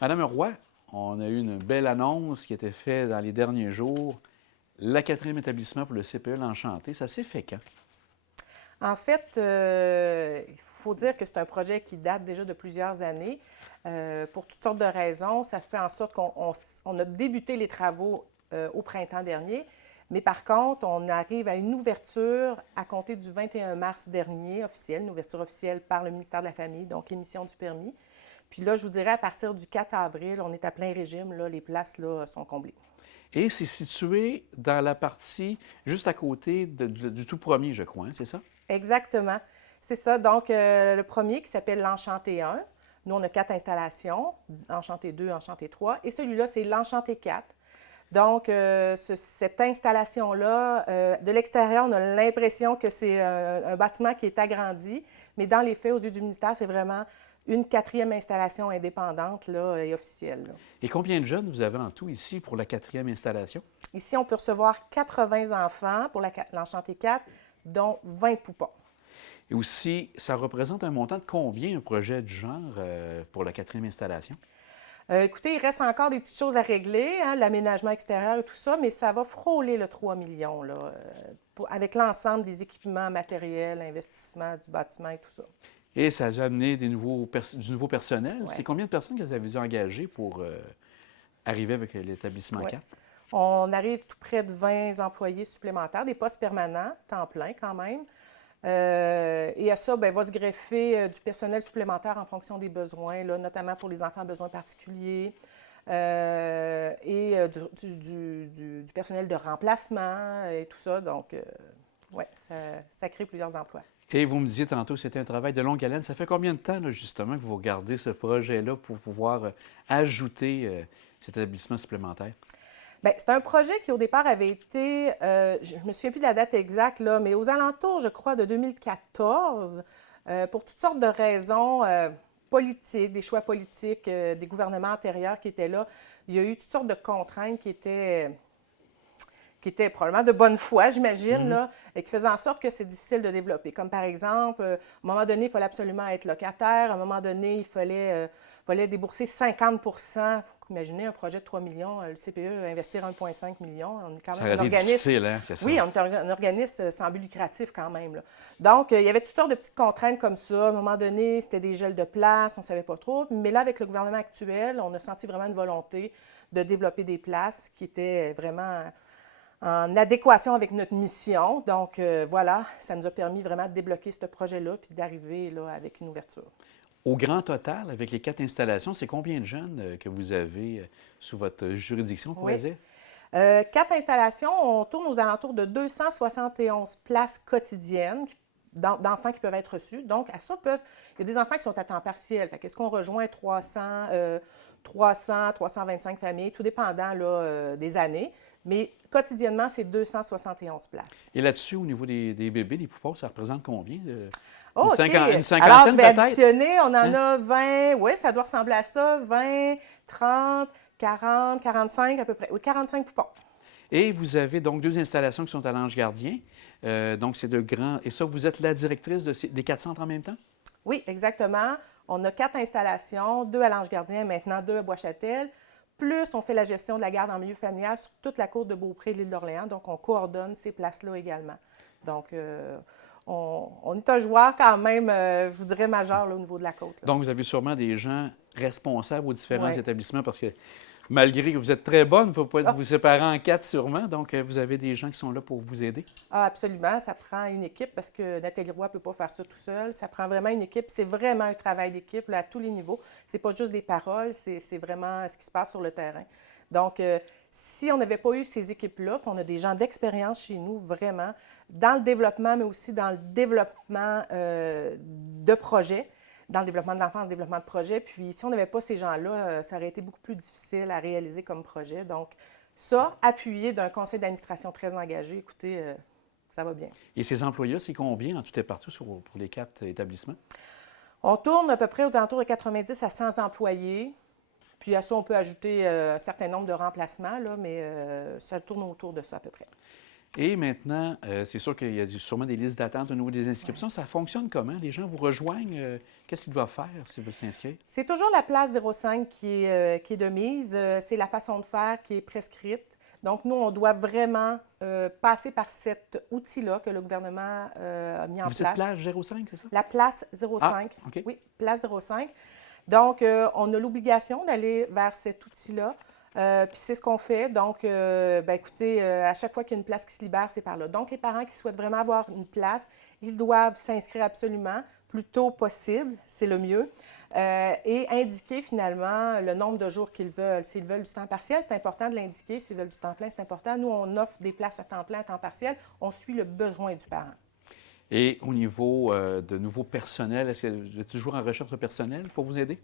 Madame Roy, on a eu une belle annonce qui a été faite dans les derniers jours. Le quatrième établissement pour le CPE L'Enchanté, ça s'est fait quand? En fait, il faut dire que c'est un projet qui date déjà de plusieurs années. Pour toutes sortes de raisons, ça fait en sorte qu'on a débuté les travaux au printemps dernier, mais par contre, on arrive à une ouverture à compter du 21 mars dernier, officielle, une ouverture officielle par le ministère de la Famille, donc émission du permis. Puis là, je vous dirais, à partir du 4 avril, on est à plein régime, là, les places là, sont comblées. Et c'est situé dans la partie juste à côté du tout premier, je crois, hein, c'est ça? Exactement. C'est ça. Donc, le premier qui s'appelle l'Enchanté 1. Nous, on a 4 installations, Enchanté 2, Enchanté 3. Et celui-là, c'est l'Enchanté 4. Donc, cette installation-là, de l'extérieur, on a l'impression que c'est un bâtiment qui est agrandi, mais dans les faits, aux yeux du ministère, c'est vraiment une quatrième installation indépendante là, et officielle. Là. Et combien de jeunes vous avez en tout ici pour la quatrième installation? Ici, on peut recevoir 80 enfants pour l'Enchanté 4, dont 20 poupons. Et aussi, ça représente un montant de combien un projet du genre pour la quatrième installation? Écoutez, il reste encore des petites choses à régler, hein, l'aménagement extérieur et tout ça, mais ça va frôler le 3 millions là, avec l'ensemble des équipements matériels, investissement du bâtiment et tout ça. Et ça a amené du nouveau personnel. Ouais. C'est combien de personnes que vous avez dû engager pour arriver avec l'établissement Ouais. 4? On arrive tout près de 20 employés supplémentaires, des postes permanents, temps plein quand même. Et à ça, bien, va se greffer du personnel supplémentaire en fonction des besoins, là, notamment pour les enfants à besoins particuliers, et du personnel de remplacement et tout ça. Donc, oui, ça crée plusieurs emplois. Et vous me disiez tantôt que c'était un travail de longue haleine. Ça fait combien de temps, là, justement, que vous regardez ce projet-là pour pouvoir ajouter cet établissement supplémentaire? Bien, c'est un projet qui, au départ, avait été, je ne me souviens plus de la date exacte, là, mais aux alentours, je crois, de 2014, pour toutes sortes de raisons politiques, des choix politiques, des gouvernements antérieurs qui étaient là. Il y a eu toutes sortes de contraintes qui étaient probablement de bonne foi, j'imagine, là, et qui faisaient en sorte que c'est difficile de développer. Comme par exemple, à un moment donné, il fallait absolument être locataire. À un moment donné, il fallait débourser 50 Imaginez un projet de 3 millions, le CPE investir 1,5 million. On est quand Ça même aurait un été organisme. difficile, hein, c'est ça? Oui, on est un organisme sans but lucratif quand même. Là. Donc, il y avait toutes sortes de petites contraintes comme ça. À un moment donné, c'était des gels de place, on ne savait pas trop. Mais là, avec le gouvernement actuel, on a senti vraiment une volonté de développer des places qui étaient vraiment en adéquation avec notre mission. Donc, voilà, ça nous a permis vraiment de débloquer ce projet-là puis d'arriver là, avec une ouverture. Au grand total, avec les 4 installations, c'est combien de jeunes que vous avez sous votre juridiction, on pourrait Oui. dire? 4 installations, on tourne aux alentours de 271 places quotidiennes d'enfants qui peuvent être reçus. Donc, à ça, il y a des enfants qui sont à temps partiel. Est-ce qu'on rejoint 325 familles, tout dépendant là, des années. Mais quotidiennement, c'est 271 places. Et là-dessus, au niveau des bébés, des poupons, ça représente combien? Oh, OK. Une Alors, cinquantaine je vais peut-être? additionner. On en Hein? a 20. Oui, ça doit ressembler à ça. 20, 30, 40, 45 à peu près. Oui, 45 poupons. Et vous avez donc 2 installations qui sont à l'Ange Gardien. Donc, c'est de grands. Et ça, vous êtes la directrice des 4 centres en même temps? Oui, exactement. On a 4 installations, 2 à l'Ange Gardien, maintenant 2 à Bois-Châtel. Plus, on fait la gestion de la garde en milieu familial sur toute la côte de Beaupré et l'île d'Orléans. Donc, on coordonne ces places-là également. Donc, on est un joueur quand même, je vous dirais, majeur là, au niveau de la côte. Là. Donc, vous avez sûrement des gens responsables aux différents Ouais. établissements parce que malgré que vous êtes très bonne, il ne faut pas vous séparer en 4 sûrement. Donc, vous avez des gens qui sont là pour vous aider. Ah, absolument. Ça prend une équipe parce que Nathalie Roy ne peut pas faire ça tout seul. Ça prend vraiment une équipe. C'est vraiment un travail d'équipe là, à tous les niveaux. Ce n'est pas juste des paroles, c'est vraiment ce qui se passe sur le terrain. Donc, si on n'avait pas eu ces équipes-là, puis on a des gens d'expérience chez nous, vraiment, dans le développement, mais aussi dans le développement de projets, dans le développement d'enfants, dans le développement de projets. Puis, si on n'avait pas ces gens-là, ça aurait été beaucoup plus difficile à réaliser comme projet. Donc, ça, appuyé d'un conseil d'administration très engagé, écoutez, ça va bien. Et ces employés-là, c'est combien en tout et partout pour les 4 établissements? On tourne à peu près aux alentours de 90 à 100 employés. Puis à ça, on peut ajouter un certain nombre de remplacements, là, mais ça tourne autour de ça à peu près. Et maintenant, c'est sûr qu'il y a sûrement des listes d'attente au niveau des inscriptions. Ouais. Ça fonctionne comment? Les gens vous rejoignent? Qu'est-ce qu'ils doivent faire s'ils veulent s'inscrire? C'est toujours la place 05 qui est de mise. C'est la façon de faire qui est prescrite. Donc, nous, on doit vraiment passer par cet outil-là que le gouvernement a mis en Vous dites place. plage 05, c'est ça? La place Ah, 05. OK. Oui, place 05. Donc, on a l'obligation d'aller vers cet outil-là. Puis c'est ce qu'on fait. Donc, écoutez, à chaque fois qu'il y a une place qui se libère, c'est par là. Donc, les parents qui souhaitent vraiment avoir une place, ils doivent s'inscrire absolument, plus tôt possible, c'est le mieux, et indiquer finalement le nombre de jours qu'ils veulent. S'ils veulent du temps partiel, c'est important de l'indiquer. S'ils veulent du temps plein, c'est important. Nous, on offre des places à temps plein, à temps partiel. On suit le besoin du parent. Et au niveau de nouveaux personnels, est-ce que vous êtes toujours en recherche de personnel pour vous aider?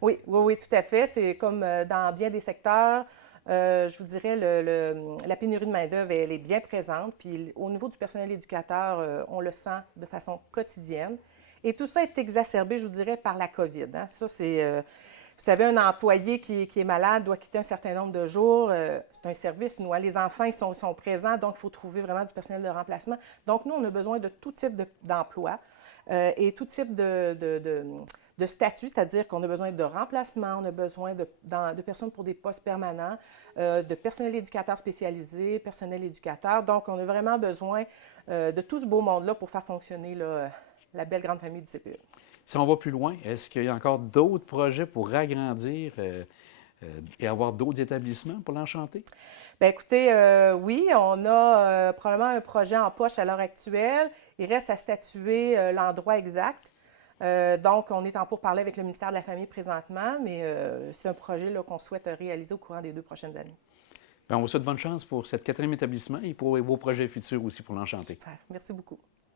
Oui, oui, oui, tout à fait. C'est comme dans bien des secteurs. Je vous dirais, la pénurie de main-d'œuvre, elle est bien présente. Puis au niveau du personnel éducateur, on le sent de façon quotidienne. Et tout ça est exacerbé, je vous dirais, par la COVID. Hein. Ça, c'est, vous savez, un employé qui est malade doit quitter un certain nombre de jours. C'est un service, nous. Hein. Les enfants, ils sont présents, donc il faut trouver vraiment du personnel de remplacement. Donc, nous, on a besoin de tout type d'emploi et tout type de statut, c'est-à-dire qu'on a besoin de remplacement, on a besoin de personnes pour des postes permanents, de personnel éducateur spécialisé, personnel éducateur. Donc, on a vraiment besoin de tout ce beau monde-là pour faire fonctionner là, la belle grande famille du CPE. Si on va plus loin, est-ce qu'il y a encore d'autres projets pour agrandir et avoir d'autres établissements pour l'Enchanté? Bien, écoutez, oui, on a probablement un projet en poche à l'heure actuelle. Il reste à statuer l'endroit exact. Donc, on est en pourparlers avec le ministère de la Famille présentement, mais c'est un projet là, qu'on souhaite réaliser au courant des 2 prochaines années. Bien, on vous souhaite bonne chance pour cet 4e établissement et pour vos projets futurs aussi pour l'Enchanté. Super. Merci beaucoup.